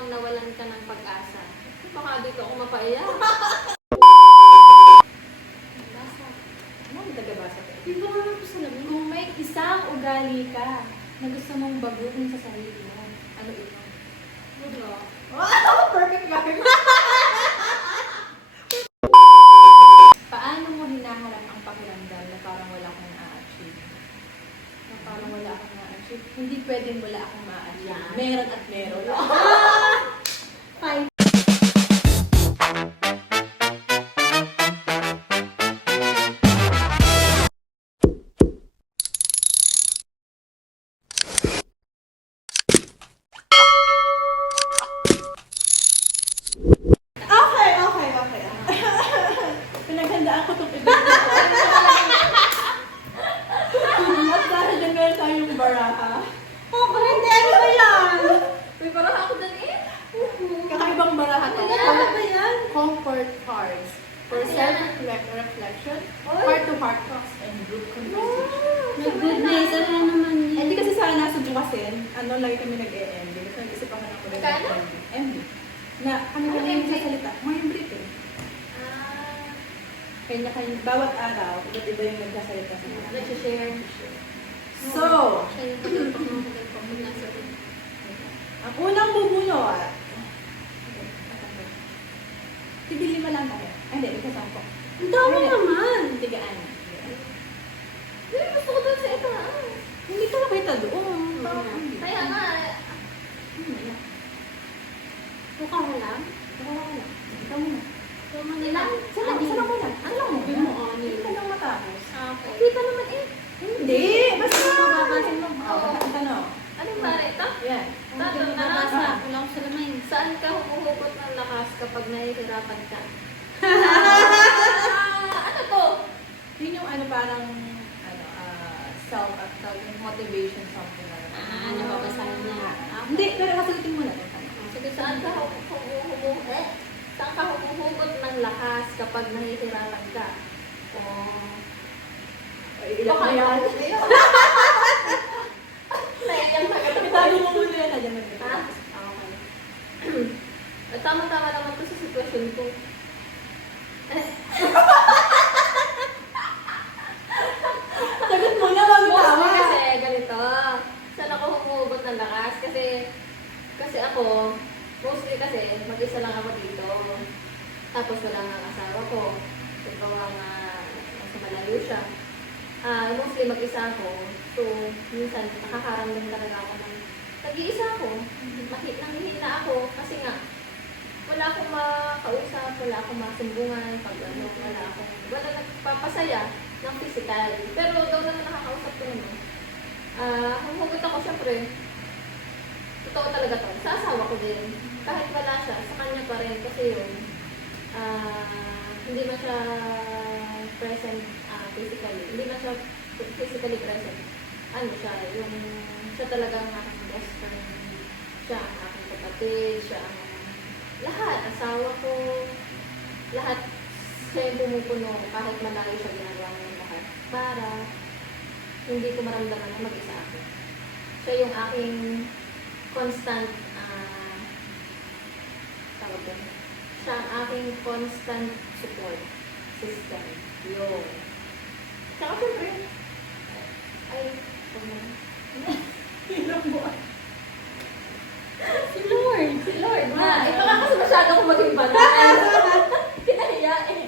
bang nawalan ka ng pag-asa? Baka dito ako mapaiyak. Basa. Ano ang tagabasa ko? Di ba nga ako sa lamin? Kung may isang ugali ka na gusto mong baguhin sa sarili mo, ano ito? Wala. Wow! Perfect life! Paano mo hinaharap ang pakiramdam na parang wala kang na-achieve? Na parang wala akong na-achieve? Hindi pwedeng wala akong na-achieve. Yan. Meron at meron. Fine. Okay. Pinaghandaan ko itong event na ito. At dahil din meron tayong baraha. Hindi, ano ba yan? May parang ako dun eh. Kakaibang baraha to. Ano ba yan? Comfort cards. For self-reflection, heart-to-heart talks, and group conversation. My goodness, ano naman Eh, yun? di kasi sana nasa Dukasin, lagi kami nag-e-MD. Kasi nag-isip ako ng Magkano? MD. Na kami Ano kami yung MD? sasalita. More Britain. Ah, Kanya-kanya, bawat araw, iba't iba yung nagsasalita sa mga. nag-share. So, Siya yung tagal-tagal pa nasa rin. ang unang bubunot. Sige, 5 lang tayo. Ay, hindi, isa 10. Ang dami Hindi. naman. Tigaan. Hindi, gusto ko dun sa itaas. Hindi ka nakita doon. Kaya nga, buka mo lang. Ikaw muna. So, Manila. Sala mo lang. Ano mo? Sabi mo, hindi ka lang matapos. Okay. Kita naman eh. Hindi! Basta! Mababasin mo. Oo, ang tanong. Anong bara ito? Yan. Tato, Ah. nasa. Wala akong salamin. Saan ka humuhugot ng lakas kapag nahihirapan ka? Ano to? Yun yung parang, motivation something like that. Nababasahin niya. Hindi, pero kasagutin mo na ito. Sige, saan ka humuhugot ng lakas kapag nahihirapan ka? Ilang Baka na yan. yan. Naiyak na ka. Itago mo muna yan. Nandiyan na Ha? Okay. Tama-tama naman to sa sitwasyon ko. Sagot mo na, wag Mostly tawa. kasi ganito. Saan ako humuhugot ng lakas? Kasi ako, mostly kasi mag-isa lang ako dito. Tapos wala nga ang asawa ko. Ito nga nasa malayo siya. Mostly mag-isa ako. So, minsan nakakaramdam talaga ako ng nag-iisa ako. Nanghihina ako kasi nga wala akong makausap, wala akong masumbungan, wala nagpapasaya ng physical. Pero daw naman nakakausap ko naman. Humugot ako syempre. Totoo talaga to. Sa asawa ko din. Kahit wala siya, sa kanya pa rin. Kasi yun, hindi man siya present physically. Hindi man siya physically present. Ano siya, yung siya talagang aking best friend. Siya ang aking kapatid, siya ang lahat, asawa ko, lahat siya yung pumupuno ko kahit malayo siya ginagawa ng lahat. Para hindi ko maramdaman na mag-isa ako. Siya yung aking constant tawag doon. Siya ang aking constant support system. Yun. Tsaka syempre, Ilang buwan. si Lord na. Ito nga kasi masyado ko maging banal. Kinahiya eh.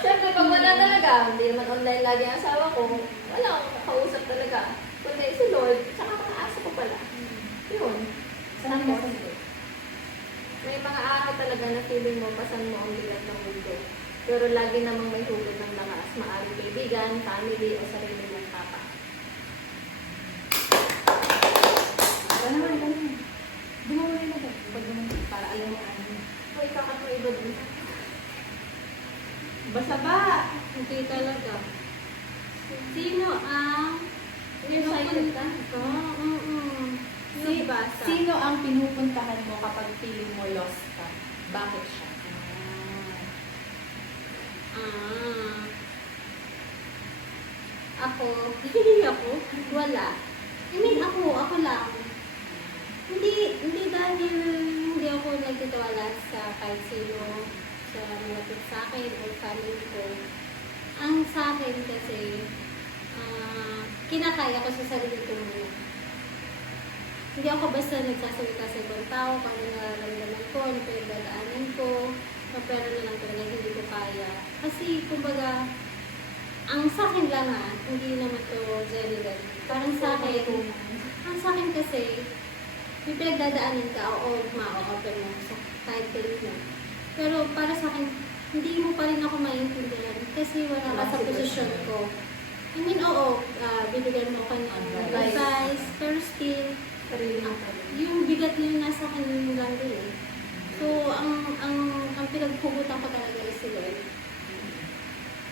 Siyempre, pag wala talaga, hindi naman online lagi ang asawa ko, wala akong kakausap talaga. Kundi si Lord, tsaka mga ko pala. Yun. Saan mo sasagot? May mga araw talaga na feeling mo, pasan mo ang bigat ng mundo. Pero lagi namang may hugot ng lakas, maaaring kaibigan, family, o sarili mong papa. Ito naman. Di mo muna ito. Pag naman, para alam mo ano. O, ikakat mo iba dun. Basta ba? Hindi talaga. Sino ang excited ka? Sino ang pinupuntahan mo kapag feeling mo lost ka? Bakit siya? Ako, hindi ako. Wala. I mean, ako lang. Hindi dahil hindi ako ako nagtitiwala sa kahit sino sa malapit sa akin o family ko. Ang sa akin kasi, kinakaya ko sa sarili ko muna. Hindi ako basta nagsasalita sa ibang tao kung ano nararamdaman ko, ano pinagdadaanan ko, pero na lang talaga hindi ko kaya. Kasi, kumbaga, ang sa akin lang hindi naman to general. Parang sa akin kasi, may pinagdadaanan ka, oo, ma-open mo sa kahit kanina. Pero para sa akin, hindi mo pa rin ako maintindihan kasi wala ka sa posisyon ko. I mean, oo, bibigyan mo ako ng advice, pero still, yung bigat na yun nasa akin lang din eh. So, ang pinagpugutan ko talaga is si Lord.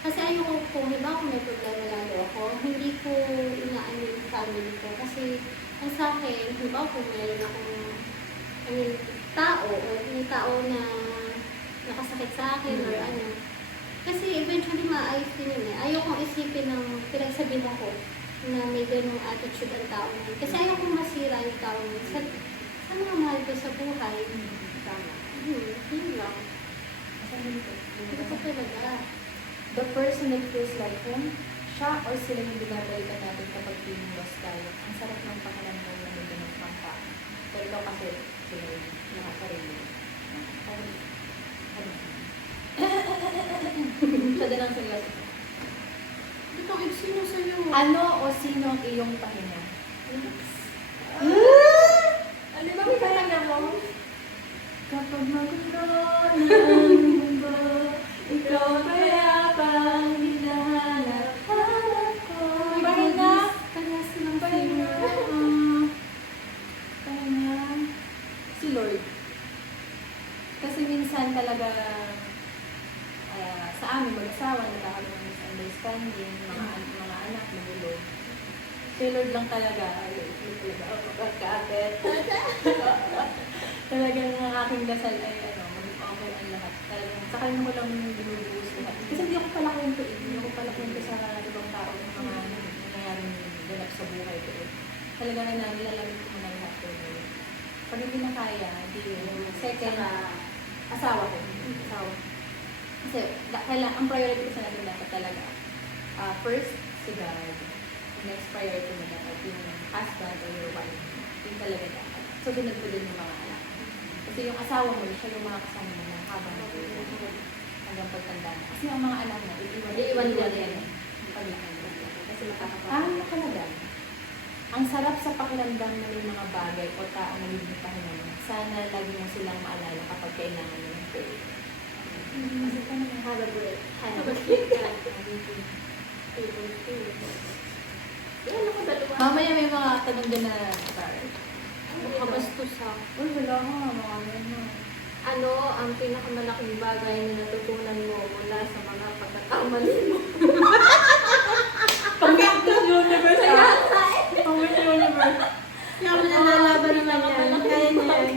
Kasi ayoko kung halimbawa kung may problema lalo ako, hindi ko inaano yung family ko. Kasi ang sa akin, halimbawa kung mayroon akong tao o may tao na nakasakit sa akin or ano. Kasi eventually maayos din yun eh. Ayokong isipin ng pinagsabihan ko na may ganung attitude ang tao na yun. Kasi ayokong masira yung tao na yun. Sa mga mahal ko sa buhay. Tama. Yun lang. Hindi ko talaga. The person that feels like home, siya or sila yung binabalikan natin kapag feeling lost tayo. Ang sarap ng pakiramdam na may ganun pang tao. Pero ikaw kasi sila yung nakasarili. Siya din ang seryoso. Ito, sino sa'yo? Ano o sino ang iyong pahinga? Ano ba may kaya mo? Kapag magulo na ang mundo, ikaw kaya pang hinahanap. Hanap ko. Pahinga. Parehas ng Pahinga. Pahinga. Si Lord. Kasi minsan talaga sa amin mag-asawa, nagkakaroon ng misunderstanding, mga anak, magulo. Si Lord lang talaga, magkakapit. Talagang ang aking dasal ay maging okay ang lahat. Talagang sa kanya ko lang binubuhos lahat. Kasi hindi ako pala kwento eh. Hindi ako pala kwento sa ibang tao ng mga nangyayaring ganap sa buhay ko. Talaga na nilalamit ko na lahat ko. Pag hindi na kaya, hindi yung second asawa ko. Asawa. Kasi ang priority ko sa natin dapat talaga. First, si God. Next priority mo dapat yung husband or your wife. Yung talaga dapat. So, sunod ko din yung mga anak. Kasi yung asawa mo, siya yung mga kasama mo na habang hanggang pagtanda na. Kasi yung mga anak na, iiwan nila yan. Paglaki mo. Kasi makakapagod. Ano talaga? Ang sarap sa pakiramdam na may mga bagay o tao na bibitahin mo. Sana lagi mo silang maalala kapag kailangan mo ng prayer. Kasi paano may Have a break. Have a break. Yan ako dalawa. mamaya may mga tanong din na sorry. Kabastos ha. Uy, wala ka. Mga ganun. Ano ang pinakamalaking bagay na natutunan mo mula sa mga pagkakamali mo? Pag-Miss Universe ah. Pag-Miss Universe. Kaya ako nalalaban naman yan. Kaya niya yan.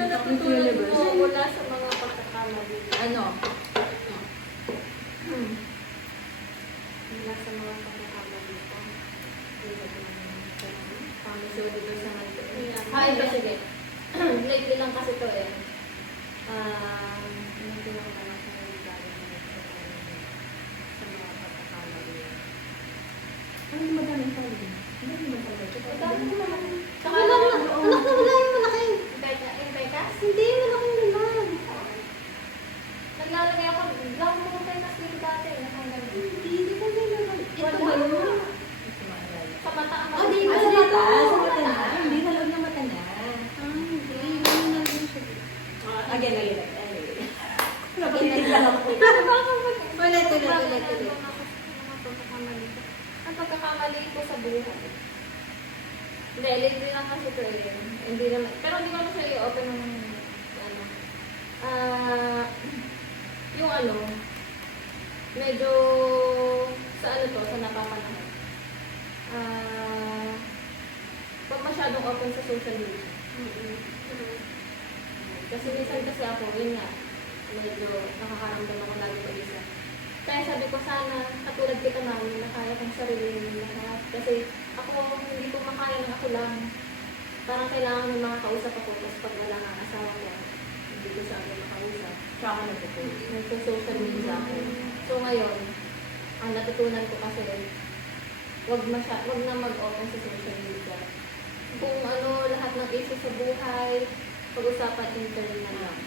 Na natutunan mo mula sa mga pagkakamali mo? Ano? Mula sa mga pagkakamali ko. Pamisyo dito sa manto. Ito sige. Lately lang kasi to eh. Ano tinanggalan sa mga bagay na sa mga pagkakamali. Ano yung madaming tao din? Ano yung madaming tao? Madami naman. Saka Wala na. Anak na wala yung malaki. Invekas? Hindi, malaking naman. Naglalagay ako, lang mo Invekas dito dati. Nakanggal mo. Hindi ko naman. Ito ba yun? Hindi maalala. Sa mata ang Oh, dito, Sa dito. mata? Sa mata na? Hindi, sa loob ng mata niya. Hindi. Ano na rin siya. Again. Napatitignan ako. Ulit. Ang pagkakamali ko sa buhay. Hindi, lately lang kasi ito eh. Hindi naman, pero hindi ko naman siya i-open ng yung medyo sa sa napapanahon. Pag masyadong open sa social media. Kasi minsan kasi ako, yun nga, medyo nakakaramdam ako lagi mag-isa. Kaya sabi ko sana, katulad kita mami, na kaya kong sarili ng lahat. Kasi ako, hindi ko makaya ng ako lang. parang kailangan may mga kausap ako, tapos pag wala nga ang asawa ko, hindi ko siya agad makausap. Tsaka ka nagpo-post. Nagpo-social media ako. So ngayon, ang natutunan ko kasi, wag na mag-open sa social media. Kung ano, lahat ng issue sa buhay, pag-usapan internal na lang.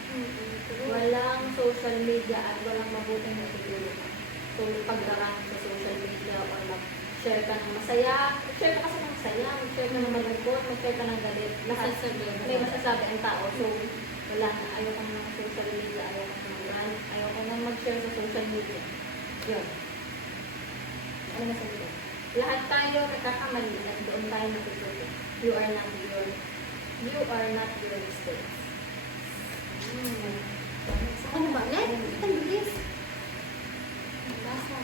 Walang social media at walang mabuting natutulog. So, pagdarang sa social media or mag-share ka ng masaya, mag-share ka kasi ng masaya, mag-share ka ng malungkot, mag-share ka ng galit. Lahat may masasabi ang tao. So, wala na. Ayaw ko ng social media, ayaw ko ng rant, ayaw ko na mag-share sa social media. Yun. Ano na sabi ko? Lahat tayo nagkakamali at doon tayo natututo. You are not your mistakes. Ano ba? Let? Ang bilis. Basa.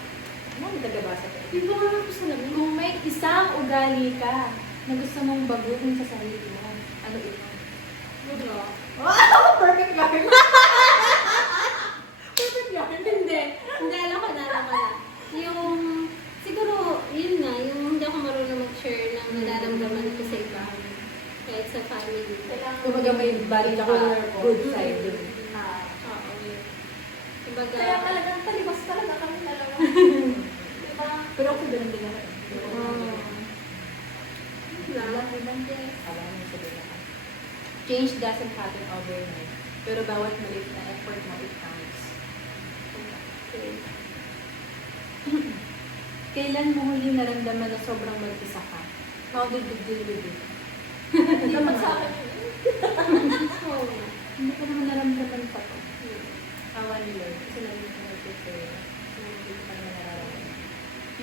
Ano ang tagabasa ka? Di ba nga ako sa lamin? Kung may isang ugali ka na gusto mong baguhin sa sarili mo, ano ito? Wala. Wow! Perfect yarn! Perfect yarn! Hindi. Hindi, alam ko na. Yung, siguro, yun nga, yung hindi ako marunong mag-share ng nararamdaman ko sa iba. Kahit sa family. Kumbaga may bali ka good side dun. Oo, yun. Kumbaga, Kaya talagang talibas talaga kami dalawa. Diba? Pero ako ganun din ako. Change doesn't happen overnight. Pero bawat maliit na effort mo, it counts. Kailan mo huli naramdaman na sobrang mag-isa ka? How did you deal with it? Hindi naman sa akin yun. oo. Hindi ko naman naramdaman pa to. Awa ni Lord. Kasi naging ko nag-prepare. Hindi ko pa naman nararamdaman.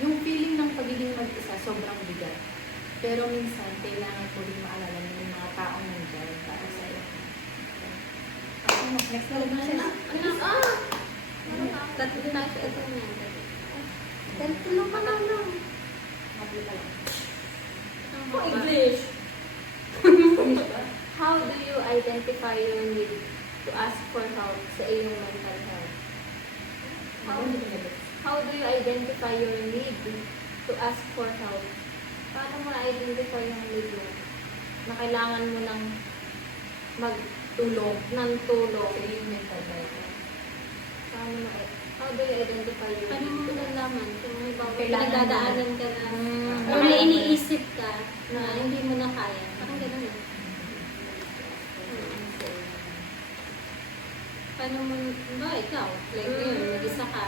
Yung feeling ng pagiging mag-isa, sobrang bigat. Pero minsan, kailangan ko rin maalala na yung mga taong nandyan para sa'yo. Next na lang. Tatlo na siya ito niya. Tatlo pa lang lang. Oh, English. How do you identify your need to ask for help sa iyong mental health? How do you identify your need to ask for help? Paano mo na-identify yung need mo? Na kailangan mo ng magtulong, ng tulong. Sa yung mental health. Paano mo, how do you identify your Paano mo need? nalalaman kung may Kailangan pinagdadaanan ka na Mm. or may iniisip ka na hindi mo na kaya? Parang gano'n eh. Paano mo, ba ikaw? Like yun, mag-isa ka.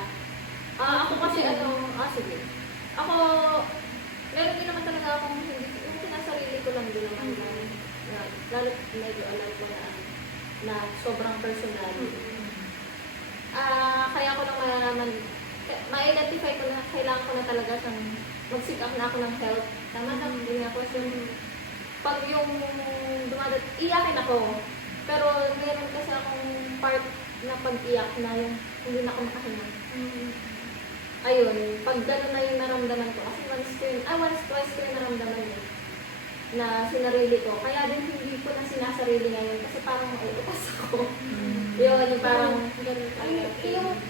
Ako kasi sige. Ako, meron din naman talaga akong hindi, yung pinasarili ko lang din naman na, lalo medyo alam ko na sobrang personal. Kaya ko lang malalaman, ma-identify ko na kailangan ko na talaga siyang mag-seek up na ako ng help. Tama na, hindi nga question. Pag yung iyakin ako, pero meron kasi akong part na pag-iyak na yung hindi na ako makahinga. Ayun, pag gano'n na yung naramdaman ko, kasi twice ko yung naramdaman yun, na sinarili ko. Kaya din hindi ko na sinasarili ngayon kasi parang mauutas ako. Yun, yung parang,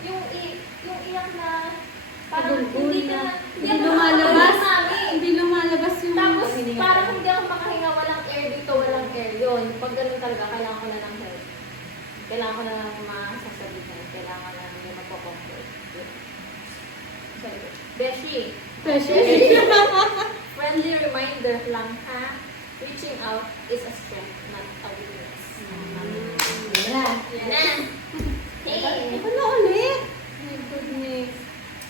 yung iyak na, parang hindi ka na, Hindi lumalabas. namin. Hindi lumalabas yung... Tapos, parang hindi ako makahinga, walang air dito, walang air. Yun, pag ganun talaga, kailangan ko na ng help. Kailangan ko na ng masasabihan. Kailangan ko na may magpo-comfort. Beshi, friendly reminder lang ha, reaching out is a strength, not a weakness. Yan na. Yan na. Hey! Ano ulit? My goodness.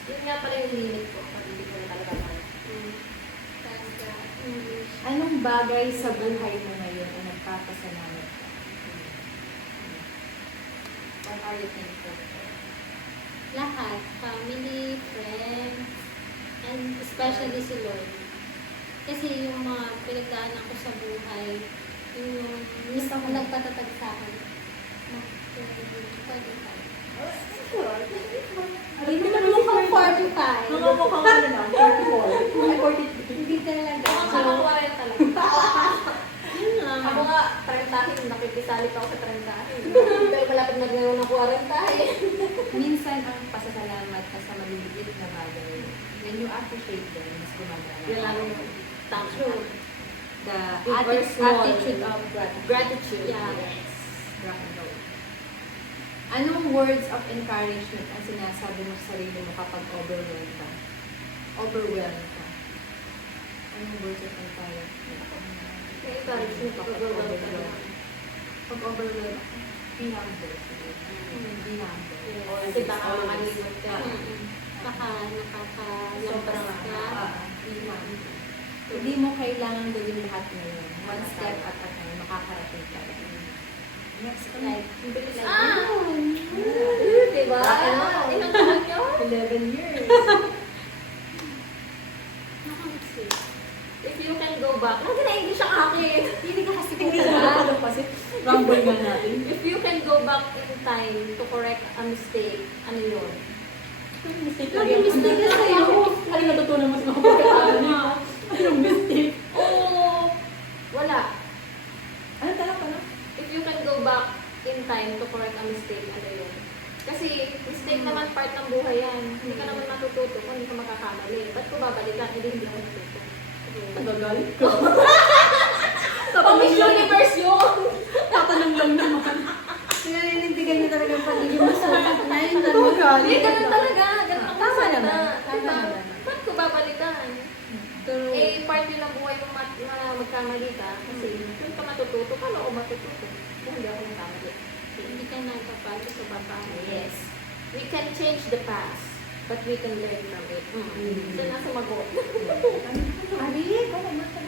Yun nga pala yung limit ko pag hindi ko na talaga mahal. Talaga. English. Anong bagay sa buhay mo ngayon ang nagpapasalamat ka? What are you thankful for? Lahat. Family, friends, and especially si Lord. Kasi yung mga pinagdaanan ko sa buhay, yung gusto ko nagpatatag sa akin. Hindi naman mukhang 45. Mga mukhang ano na, 44. Hindi talaga. Ako sa mga talaga. Yun lang. Ako nga, 30, nakikisalit ako sa 30. Dahil malapit na ngayon ng 40. Minsan ang pasasalamat ka sa maliliit na bagay. When you appreciate them, mas gumagana. Yun lang yung tama. the Good verse one. attitude of gratitude. Gratitude. Yeah. Yes. Rock and roll. Anong words of encouragement ang sinasabi mo sa sarili mo kapag overwhelmed ka? Overwhelmed ka. Anong words of encouragement? May encouragement Kapag kapag overwhelmed ka. overwhelmed. Pag overwhelmed ako, be humble. Be humble. Kasi baka makalimot ka. Baka nakakalampas Sobrang ka. be humble. Hindi mo kailangan gawin lahat ngayon. One step at a time, makakarating ka. Next Like, bilis Diba? Ilang taon yun? 11 years. nakakasip. If you can go back. Lagi na English ang akin. Hindi ka kasi Hindi na napalagpasin. Rumble nga natin. If you can go back in time to correct a mistake, ano yun? Mistake Lagi mistake na sa'yo. Ano natutunan mo sa mga pagkakaaral niya? Anong mistake? Oh, wala. Ano talaga pala? If you can go back in time to correct a mistake, ano yun? Kasi mistake naman part ng buhay yan. Hindi ka naman matututo kung hindi ka makakamali. Ba't ko babalikan? Hindi ako matututo. Nagagalit ko. Kapag Miss Universe yun! Tatanong lang naman. Naninindigan niya talaga yung pagiging masarap na yun. Hindi, ganun talaga. Ganun ang Tama salita. naman. Tama Diba? naman. Ba't ko babalikan? True. Eh, part yun ng buhay kung magkamali ka. Kasi kung ka matututo, paano ako matututo? Kung hindi ako magkamali. Hindi ka nakapalo sa babae. Yes. We can change the past, but we can learn from it. So, nasa magot. Ari, kaya naman.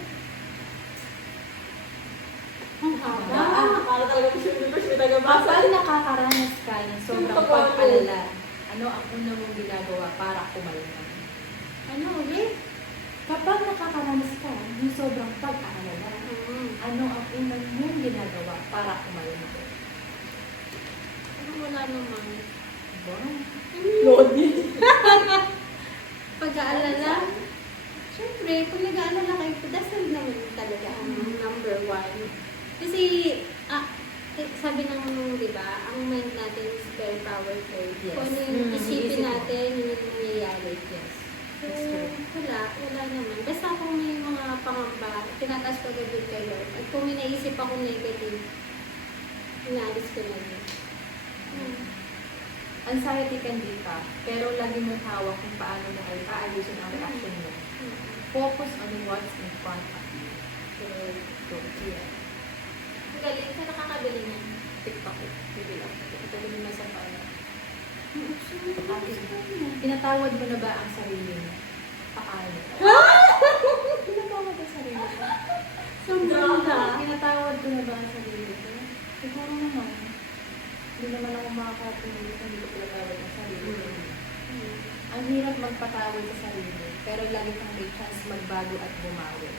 Ang haba. Para talaga ko siya universe, may tagabasa. Kapag nakakaranas ka ng sobrang pag-alala, ano ang una mong ginagawa para kumalma? Ano ulit? Kapag nakakaranas ka ng sobrang pag-alala, ano ang unang mong ginagawa para kumalma? Ano wala naman. Load din. Pag-aalala, syempre, pag nag-aalala kayo, dasal naman talaga ang number one. Kasi, sabi ng, di ba, ang mind natin is very powerful. Yes. Kung ano yung isipin Isip mo. natin, yun yung nangyayari. Yes. So, That's true. wala naman. Basta kung may mga pangamba, tinataas ko agad yun kay Lord. At kung may naisip ako negative, inaalis ko na yun. Anxiety can be tough, pero lagi mong hawak kung paano mo ay aayusin ang reaction mo. Focus on what's in front of you. So, yeah. Ang galing, sa nakakabili niya. TikTok eh. Bibili ako. Ito din na sa pala. Tinatawad mo na ba ang sarili mo? Paano? Tinatawad ang sarili mo? Sobrang na. Tinatawad ko na ba ang sarili ko? Siguro naman. Hindi naman ako makakatulog kung hindi ko tinatawad ang sarili ko. Ang hirap magpatawad sa sarili, pero lagi kang may chance magbago at bumawi.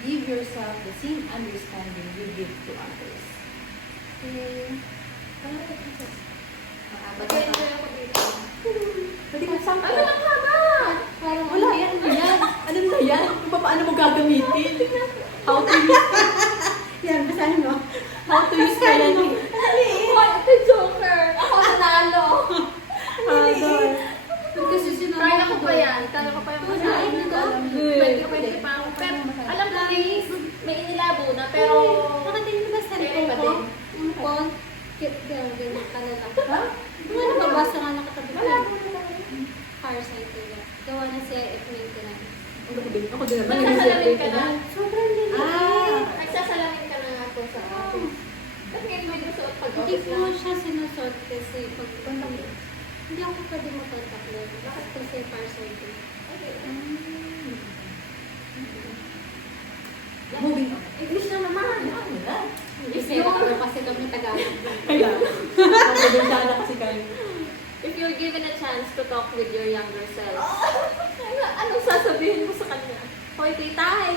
Give yourself the same understanding you give to others. Parang ito, Jesus. Nag-enjoy ako dito. Pwede ka sample. Ano lang haba? Parang wala yan, ano yan? Ano na yan? Kung paano mo gagamitin? How to use, Yan, basahin mo. how to use kaya ni. Hoy, ito Joker! Ako nanalo! Kasi sinabi Kaya ko pa yan. Kaya ko pa yung Basahin na to. Pwede pa ako. Pero, alam ko may inilabo na, pero... Nakatingin ba sa likod ko? Yung phone? Ganyan ka na lang. Ha? Mga nababasa nga nakatabi ko. Wala po na Fire site nila. Gawa ng CIF maintenance. Ako din naman. Nagsasalamin ka na. Sobrang lilit. Nagsasalamin ka na ako sa office. Ba't ngayon may gusto at Hindi pag-office ko lang? siya sinusot kasi pag hindi ako pwede mag-contact lang. Bakit kasi fire site ko? Okay. Moving on. English na naman. Ano na? Kasi kasi kami Tagalog. Kaya, magpabenta na kasi kami. If you're given a chance to talk with your younger self, anong sasabihin mo sa kanya? Hoy, titay!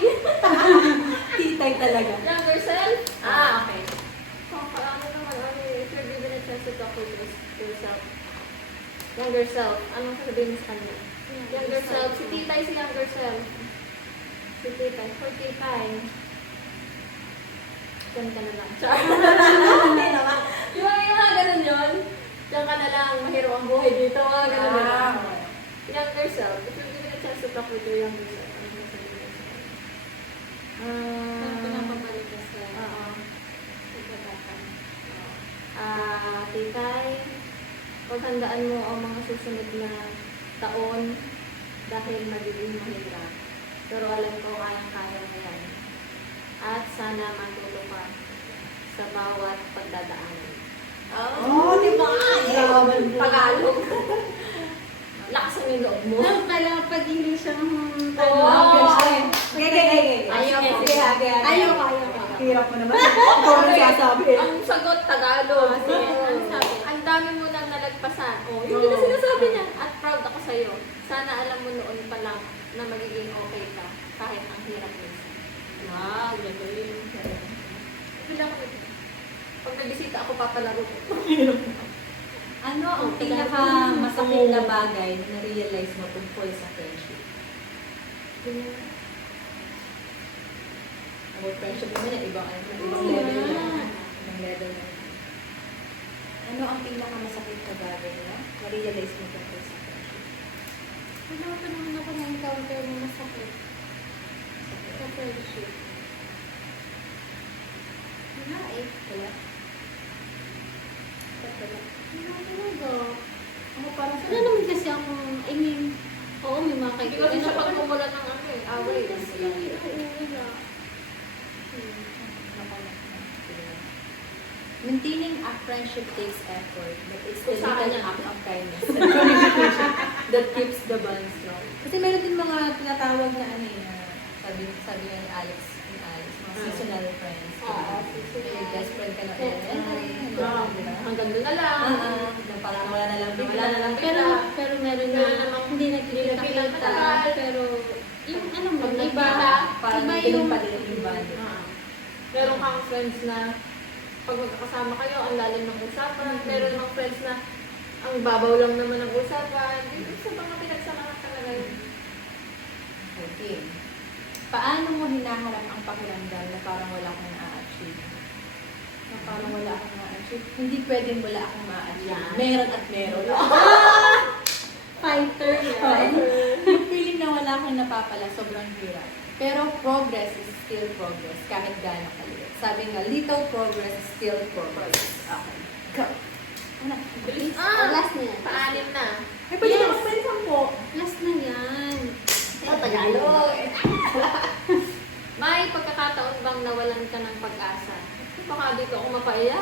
Titay talaga. Younger self? Okay. Ano naman, if you're given a chance to talk with yourself, younger self, anong sasabihin mo sa kanya? Younger self, si titay si younger self. Si titay, hoy titay. Diyan ka na lang. Char. Hindi naman. Di ba yung mga ganun yun? Diyan ka na lang, mahiro ang buhay dito, mga ganun na. Younger self, if you're given a chance to talk with your younger self, anong sasabihin mo sa kanya? paghandaan mo ang mga susunod na taon dahil magiging mahirap. Pero alam ko kayang-kaya mo yan. At sana matuto ka sa bawat pagdadaanan. Oh, di ba? Tagalog. Lakasan yung loob mo. Kailangan pag English ang Oo. Ayoko. Hirap mo naman. Ikaw ang nagsasabi eh. Ang sagot, Tagalog. Sige, ang sabi. Ang dami mo nang nalagpasan. Yun din ang sinasabi niya. At proud ako sa'yo. Sana alam mo noon pa lang na magiging okay ka kahit ang hirap minsan. Wow, galing. Kailangan ko ito. Pag nagbisita ako, papalaro ko. Ano ang pinaka masakit na bagay na realize mo tungkol sa friendship? About friendship naman yan, ibang level na. Ibang level na. Ano ang pinaka masakit na bagay na na-realize mo tungkol sa friendship? Wala pa naman ako na-encounter na masakit sa friendship. Wala eh. Wala. Wala talaga. Ako parang Wala naman kasi akong, I mean, oo, may mga Hindi kaibigan kasi siya ako. pagmumulan ng ano eh, away. Kasi, oo, wala. Maintaining a friendship takes effort, but it's the Kung saan little yan? act of kindness and communication that keeps the bond strong. Kasi meron din mga tinatawag na ano eh, sabi nga ni Alex, mga seasonal friends. Oo, May best friend ka na Hanggang doon na lang. na parang wala na lang bigla. Wala na lang Pero, bigla. pero meron Meron na, namang hindi hindi nagkikita-kita, matagal. pero, yung ano mo, Pag iba, nagkita, Parang iba piling yung, pa din yung bond. Meron kang friends na pag magkakasama kayo, ang lalim ng usapan. Meron namang friends na ang babaw lang naman ng usapan. Hindi sa mga pinagsamahan talaga yun. Okay. Paano mo hinaharap ang pakiramdam na parang wala kang na-achieve? Na parang wala akong na-achieve? Hindi pwedeng wala akong ma-achieve. Yan. Meron at meron. fighter yan. Yung feeling na wala kang napapala, sobrang hirap. Pero progress is still progress, kahit gaano kaliit. Sabi nga, little progress is still progress. Okay. Go. Ano? Bilis. Last na yan. Paanim na. Ay, pwede Yes. yes. Pwede po. Last na yan. Tagalog. May pagkakataon bang nawalan ka ng pag-asa? Baka dito ako mapaiyak.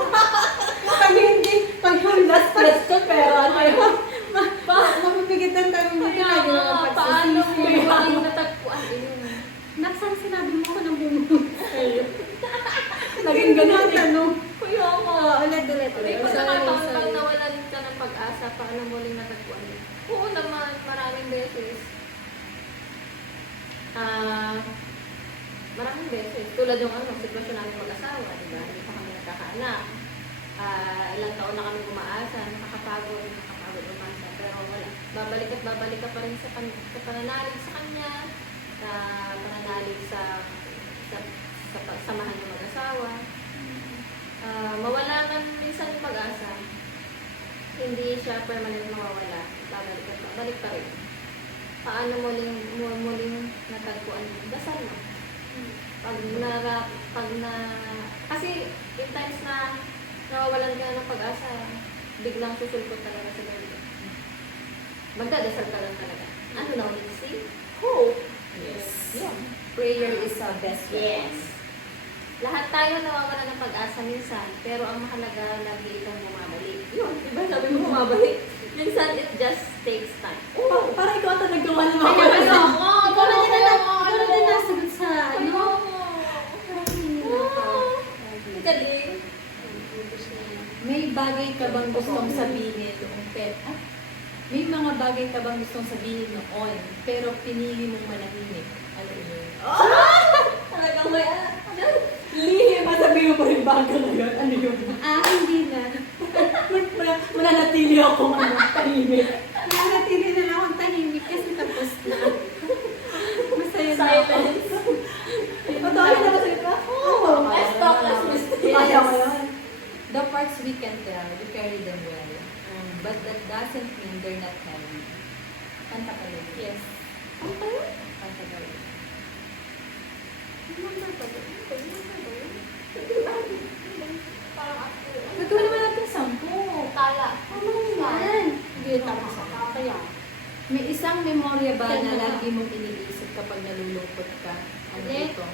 Pag hindi, pag yung last question, pero ano yun? Mapapigitan tayo mo Kaya nga, paano mo yung natagpuan yun? Naksan sinabi mo ko nang bumunod sa'yo. Naging ganun eh. Kuya ako. Ulit. May pagkakataon bang nawalan ka ng pag-asa? Paano mo rin natagpuan yun? Oo naman, maraming beses. Maraming beses. Tulad yung sitwasyon namin mag-asawa, di ba? Hindi pa kami nagkakaanak. Ilang taon na kami umaasa, nakakapagod umasa. Pero wala. Babalik ka pa rin sa pananalig sa kanya, sa pananalig sa pagsamahan ng mag-asawa. Mawala man minsan yung pag-asa. Hindi siya permanent mawawala. Balik pa rin. Paano muling natagpuan yun? Dasal mo. Kasi in times na nawawalan ka ng pag-asa, biglang susulpot talaga sa Lord. Magdadasal ka lang talaga. Ano na ulit si? Hope. Yes. Yeah. Prayer is our best friend. Yes. Lahat tayo nawawala ng pag-asa minsan, pero ang mahalaga lagi itong bumabalik. Yun, diba sabi mo bumabalik? Minsan it just takes time. Parang ikaw ata nagawa ng Kaya mga ano ako? Pero din nasagot sa ano? Galing. May bagay ka bang gustong sabihin noong may mga bagay ka bang gustong sabihin noon, pero pinili mong manahimik? Ano yun? Talagang may Lihim, masabihin mo pa rin ba ngayon? Ano yun? Hindi na. Mananatili akong tahimik. Nanatili na lang akong tahimik kasi tapos na. Masaya na ako. silence. Patuloy na ba sa'yo ka? Oo. Let's talk, let's mysterious. Kaya mo yun. The parts we can tell, we carry them well. But that doesn't mean they're not heavy. Kanta ka rin. Yes. Kanta ka rin. Parang ako. Nagkawa naman natin 10. Tala. Ano yan? isang memorya ba na Ganda. lagi mong iniisip kapag nalulungkot ka? Ano Ulit? ito?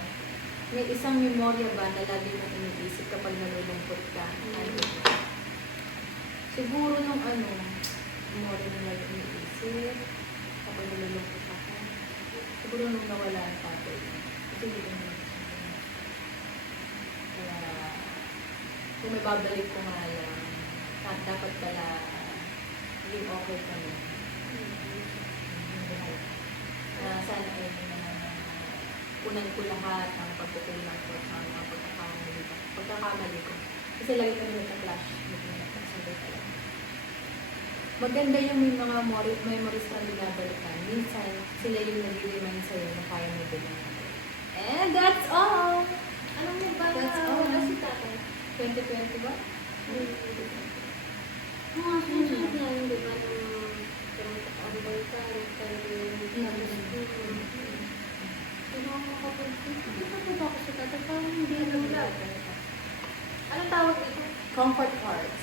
May isang memorya ba na lagi mong iniisip kapag nalulungkot ka? Ano ito? Siguro nung memorya na lagi iniisip kapag nalulungkot ako. Siguro nung nawala ang tatay. Kasi hindi ko naman kaya kung may babalik ko nga lang, dapat pala maging okay kami. Sana ay unan ko lahat ng pagkukulang ko sa mga pagkakamali ko. Kasi lagi kami nagka-clash. Maganda yung may mga memories na binabalikan. Minsan, sila yung nag-remind sa'yo na kaya mo din. And that's all! Anong mo ba? That's all. Wala si tatay. 2020 ba? Mga sunod na yun, di ba, nung tumutambay ka, pero ako kapag, hindi pa ako sa tatay, parang hindi Anong lang. vlog? Anong tawag dito? Comfort cards.